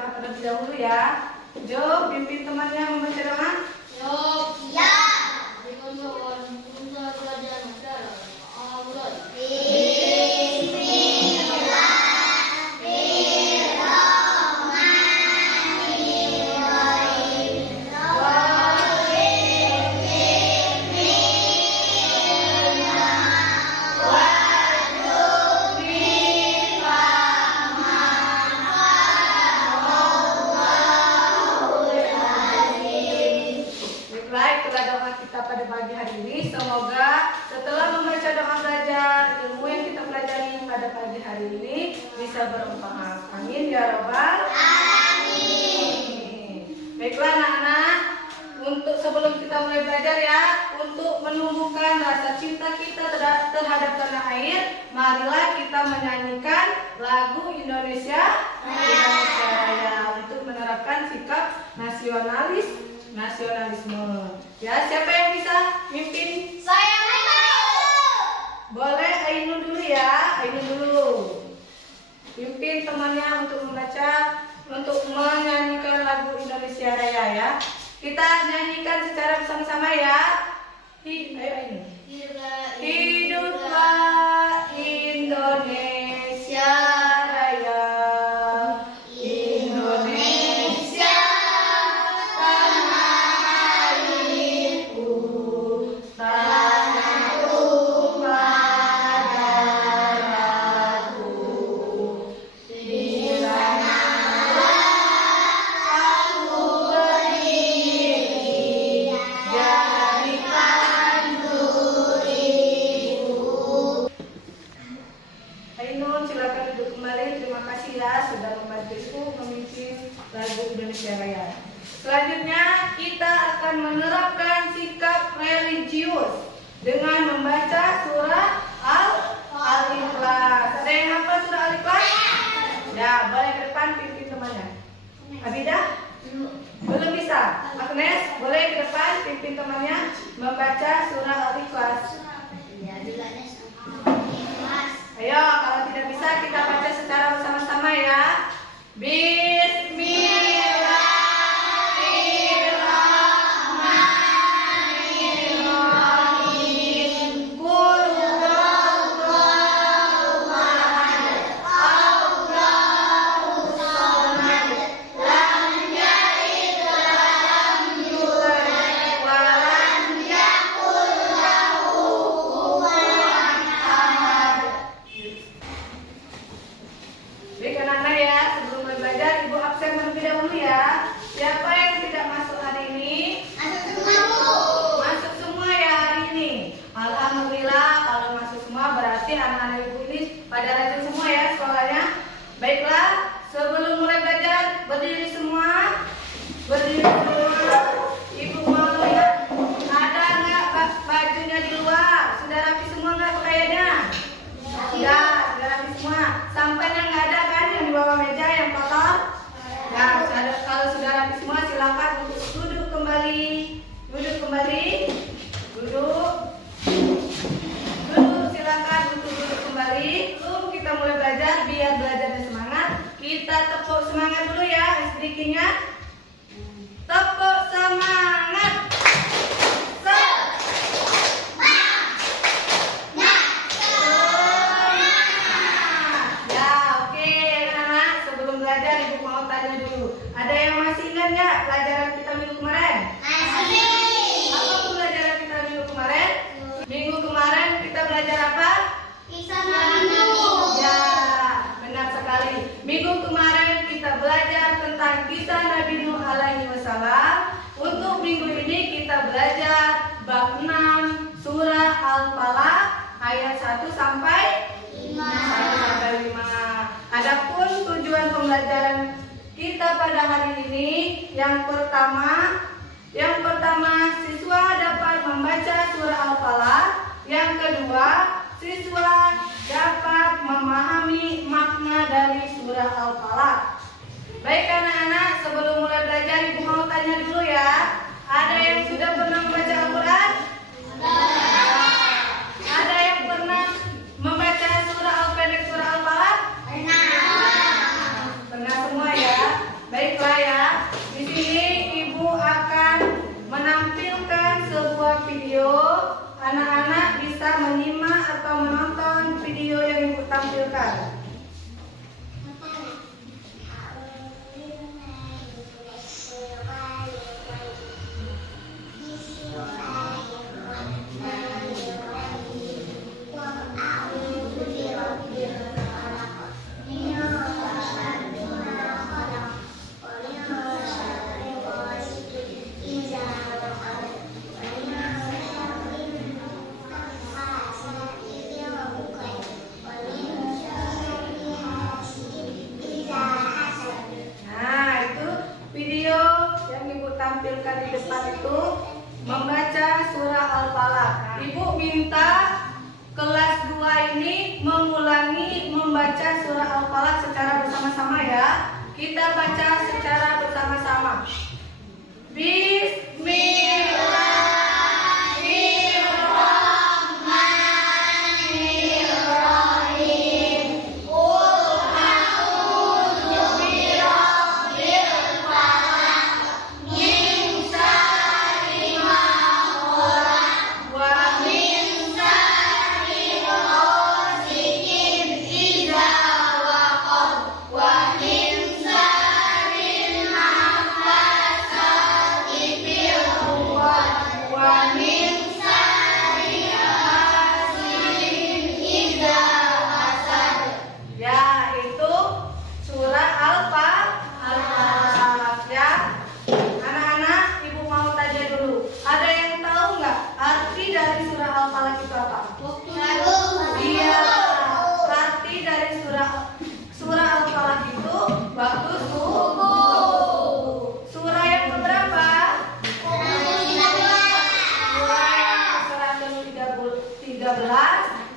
doa terlebih dahulu ya. Jo, pimpin temannya membaca doa. Ya. Pada pagi hari ini, semoga setelah membaca doa belajar ilmu yang kita pelajari pada pagi hari ini bisa bermanfaat. Amin ya robbal alamin. Baiklah anak-anak, untuk sebelum kita mulai belajar ya, untuk menumbuhkan rasa cinta kita terhadap tanah air, marilah kita menyanyikan lagu Indonesia Raya untuk menerapkan sikap nasionalisme. Ya, siapa yang bisa mimpin? Saya Boleh Ainun dulu ya, Ainun dulu. Pimpin temannya untuk menyanyikan lagu Indonesia Raya ya. Kita nyanyikan secara bersama-sama ya. Ayo Ainun. Hiduplah Indonesia Raya. Indonesia tanah airku, tanah tumpah darahku. Di sanalah aku berdiri, jadi pandu ibu. Ainun, silakan duduk kembali. Terima kasih ya sudah membantuku memimpin lagu Indonesia Raya. Selanjutnya kita akan menerapkan sikap religius dengan membaca surah Al-Ikhlas. Ada yang hafal surah Al-Ikhlas? Ya, boleh ke depan pimpin temannya. Abidah? Belum bisa. Agnes, boleh ke depan pimpin temannya membaca surah Al-Ikhlas. Ayo, kalau tidak bisa kita baca secara bersama-sama ya. Bismillahirrahmanirrahim. Qul huwallahu ahad, Allahus samad, lam yalid wa lam yulad wa lam yakul lahu kufuwan ahad. Baik anak-anak ya, sebelum mulai belajar ibu absen terlebih dahulu ya. Siapa yang tidak masuk hari ini? Masuk semua ya hari ini. Alhamdulillah, kalau masuk semua berarti anak-anak ibu ini pada rajin semua ya sekolahnya. Baiklah, sebelum mulai belajar berdiri semua. Berdiri semua. Ibu mau lihat ada nggak bajunya di luar? Sudah rapi semua nggak pakaiannya? Sudah rapi semua. Sampainya nggak ada kan yang di bawah meja yang kotor? Nah, kalau sudah rapi semua silakan untuk duduk kembali. Duduk kembali. Duduk. Silakan untuk duduk kembali. Sebelum kita mulai belajar, biar belajarnya semangat, kita tepuk semangat dulu ya sedikitnya. Tepuk semangat. Ya, oke anak-anak, sebelum belajar ibu mau tanya dulu. Ada yang masih ingat nggak pelajaran kita minggu kemarin? Apa pelajaran kita minggu kemarin? Minggu kemarin kita belajar apa? Ya, benar sekali. Minggu kemarin kita belajar tentang kisah Nabi Nuh alaihi wasallam. Untuk minggu ini kita belajar bab 6 surah Al-Falaq ayat 1 sampai 5. Adapun tujuan pembelajaran kita pada hari ini yang pertama siswa dapat membaca surah Al-Falaq. Yang kedua, siswa dapat memahami makna dari surah Al-Falaq. Baik anak-anak, sebelum mulai belajar ibu mau tanya dulu ya. Ada yang sudah pernah membaca Al-Quran? Ada yang pernah membaca surah Al-Falaq? Pernah semua ya. atau menonton video yang Ibu tampilkan. Tampilkan di depan itu membaca surah Al-Falaq. Ibu minta kelas 2 ini mengulangi membaca surah Al-Falaq secara bersama-sama ya. Kita baca secara bersama-sama.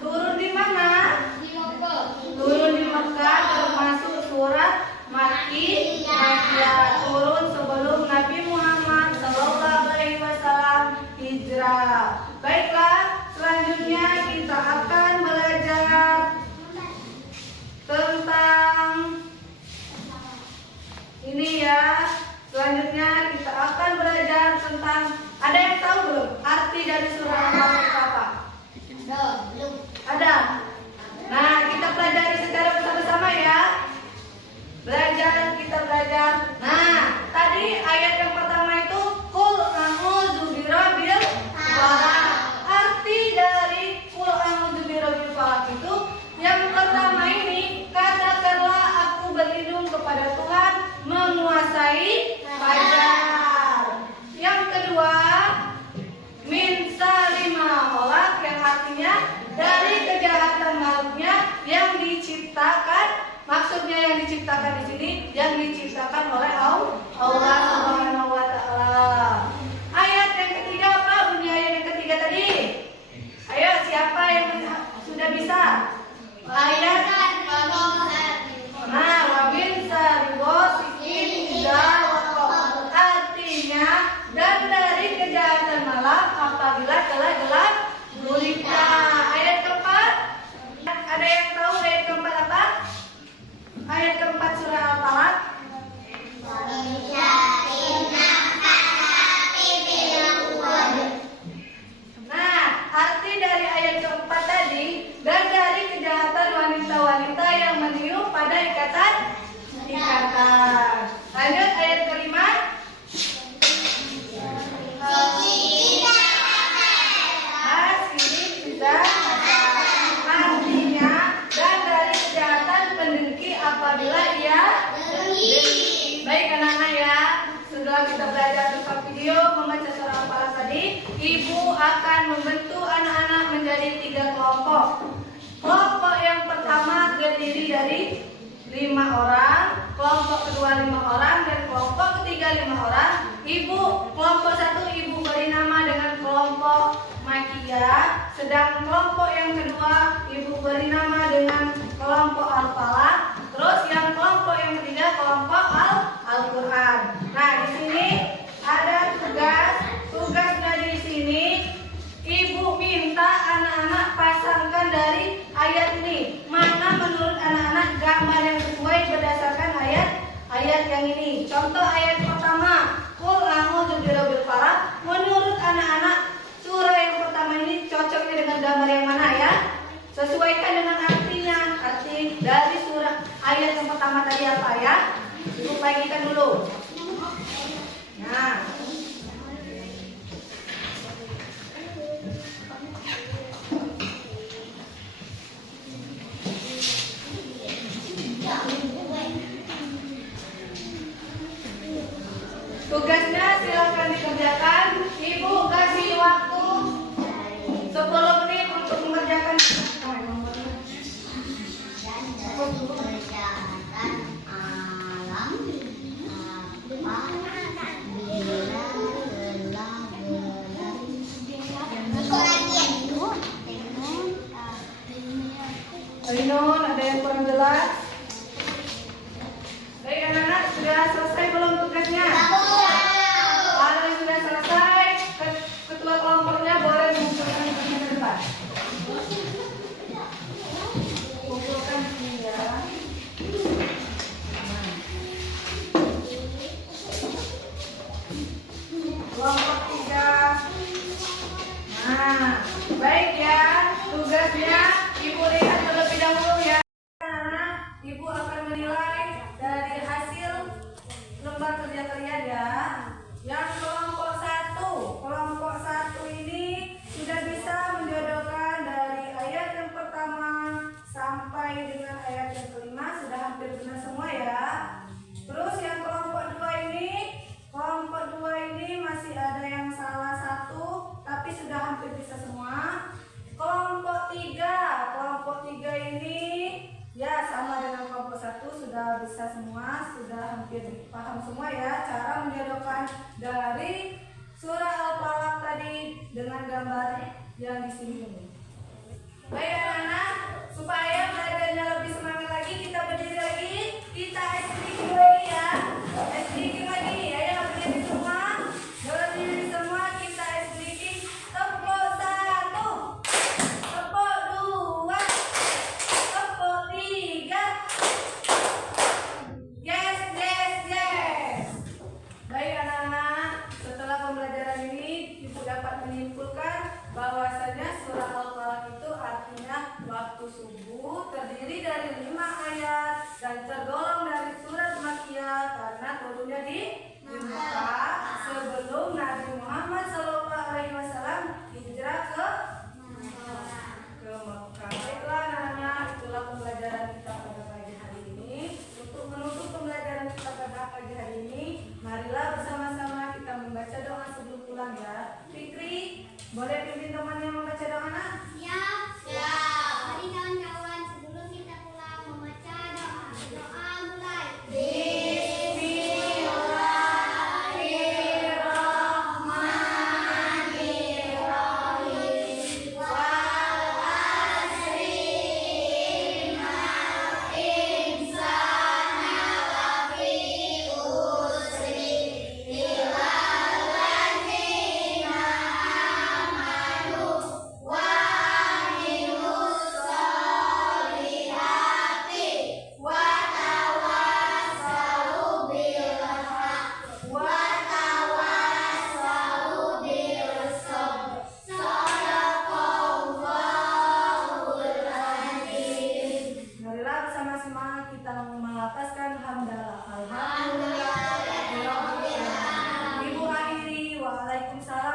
Turun di mana? Turun di Mekah, termasuk surat Makkiyah. Turun sebelum Nabi Muhammad SAW hijrah. Baiklah, selanjutnya kita akan belajar tentang ini ya. Selanjutnya kita akan belajar tentang, ada yang tahu belum arti dari surah Al-Falaq apa? Belum. Ada. Nah, kita pelajari secara bersama-sama ya. Kita belajar. Nah, tadi ayat yang pertama itu Qul a'udzu birabbil falaq. Arti dari Qul a'udzu birabbil falaq itu yang pertama ini, katakanlah aku berlindung kepada Tuhan menguasai fajar. Yang kedua, min salima khalaq, yang artinya dari kejahatan makhluknya yang diciptakan. Maksudnya yang diciptakan di sini yang diciptakan oleh Allah Subhanahu wa taala. Ayat yang ketiga apa? Bunyi ayat yang ketiga tadi. Ayo, siapa yang sudah bisa? Ayat wa min saribosikin idza waqab. Artinya, dan dari kejahatan malam apabila telah gelap gulita. Ayat keempat, ada yang tahu ayat keempat apa? Ayat keempat surah Al-Falaq. Nah, arti dari ayat keempat tadi, dan dari kejahatan wanita-wanita yang meniup pada ikatan. Lanjut ayat kelima. Artinya, dan dari kejahatan pendengki apabila ia dengki. Baik anak-anak ya, setelah kita belajar tentang video membaca surah Al-Falaq tadi, ibu akan membentuk anak-anak menjadi 3 kelompok. Kelompok yang pertama terdiri dari 5 orang, kelompok kedua 5 orang, dan kelompok ketiga 5 orang. Ibu kelompok 1 ibu beri nama dengan kelompok Makkiyah, sedang kelompok yang kedua ibu beri nama dengan kelompok Al-Falaq. Terus yang kelompok yang ketiga kelompok Al-Quran. Nah, di sini ada tugas dari sini. Ibu minta anak-anak pasangkan dari ayat ini mana menurut anak-anak gambar yang sesuai berdasarkan ayat yang ini. Contoh ayat pertama, Qul a'udzu birabbil falaq. Menurut anak-anak surah yang pertama ini cocoknya dengan gambar yang mana ya? apa ya? Ibu bagikan dulu. Nah, tugasnya silakan dikerjakan. Ibu kasih waktu 10 menit untuk mengerjakan. Kejahatan alam Ainun, ada yang kurang jelas? Baik anak-anak, sudah selesai belum tugasnya? Kalau yang sudah selesai, ketua kelompoknya boleh mengumpulkan tugasnya ke depan. Kumpulkan sini ya. Kelompok 3. Nah, baik ya, tugasnya Ibu lihat terlebih dahulu ya. Ibu akan menilai dari hasil lembar kerja kalian ya. Yang kelompok satu ini sudah bisa menjodohkan dari ayat yang pertama sampai dengan ayat yang kelima, sudah hampir benar semua ya. Terus yang kelompok 2 ini masih ada yang salah satu, tapi sudah hampir bisa semua. Kelompok 3 ini ya sama dengan kelompok 1, sudah bisa semua, sudah hampir paham semua ya cara menjodohkan dari surah Al-Falaq tadi dengan gambar yang di sini ini. Baik anak-anak, supaya belajarnya lebih semangat lagi, kita berdiri lagi, kita sedikit lagi ya, sedikit lagi, ayo berdiri semua, kita sedikit, tepuk 1, tepuk 2, tepuk 3, yes. Baik anak-anak, setelah pembelajaran ini Ibu dapat menyimpulkan bahwasanya surah Al-Falaq itu artinya waktu subuh, terdiri dari 5 ayat dan tergolong dari surat Makkiyah karena turunnya di Mekah sebelum Nabi Muhammad SAW hijrah ke Mekah. Baiklah anak-anak, itulah pembelajaran kita pada pagi hari ini. Untuk menutup pembelajaran kita pada pagi hari ini, marilah bersama-sama kita membaca doa sebelum pulang ya. Fikri, boleh pimpin temannya membaca doa nak? Siap. Mari kawan-kawan, sebelum kita pulang membaca doa. Doa mulai. Marilah bersama-sama kita melafazkan hamdalah. Alhamdulillah. Ibu akhiri, waalaikumsalam.